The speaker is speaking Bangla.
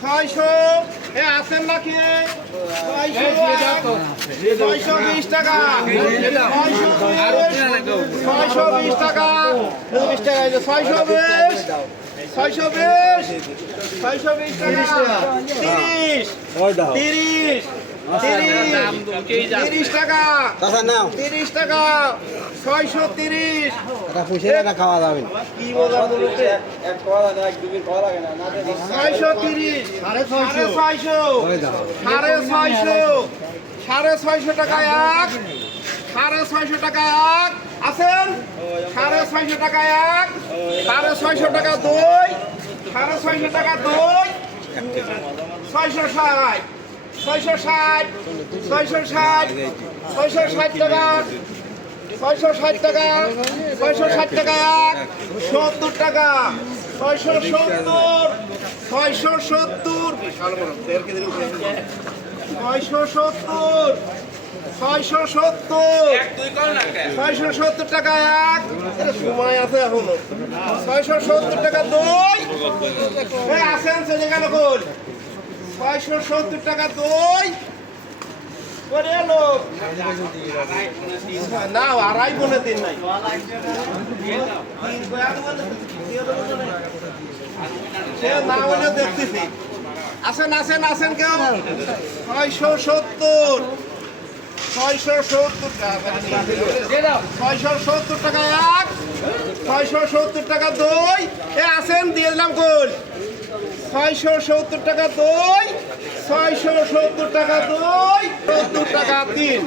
ছয়শো আছেন নাকি ছয়শো বিশ টাকা ছয়শো বিশ টাকা ছয়শো বিশ ছয়শো বিশ ছয়শো বিশ টাকা। তিরিশ তিরিশ তিরিশ তিরিশ টাকা। কথা নাও। তিরিশ টাকা ছয়শো তিরিশ। খাওয়া যাবে। কি ছয়শো তিরিশ সাড়ে ছয়শো। সাড়ে ছয়শো। সাড়ে ছয়শো। টাকা এক সাড়ে ছয়শো টাকা এক। আছেন সাড়ে ছয়শো টাকা এক। সাড়ে ছয়শো টাকা দুই, সাড়ে ছয়শো টাকা দুই, ছয়শো ষাট ছয়শো ষাট ছয়শো ষাট ছয়শো ষাট টাকা, ছয়শো ষাট টাকা, ছয়শো ষাট টাকা সত্তর টাকা, ছয়শো সত্তর ছয়শো সত্তর ছয়শো সত্তর ছয়শো সত্তর ছয়শো সত্তর টাকা এক আছে এখনও। ছয়শো সত্তর টাকা দুই। আসেন, চলে গেল কোন ছয়শো সত্তর টাকা দুই। না দিন না আসেন আসেন কেউ। ছয়শো সত্তর। ছয়শো সত্তর টাকা। ছয়শো সত্তর টাকা এক। ছয়শো সত্তর টাকা দই। এ আসেন দিয়ে দিলাম কোন ছয়শো সত্তর টাকা দই, ছয়শো সত্তর টাকা দুই, সত্তর টাকা তিন।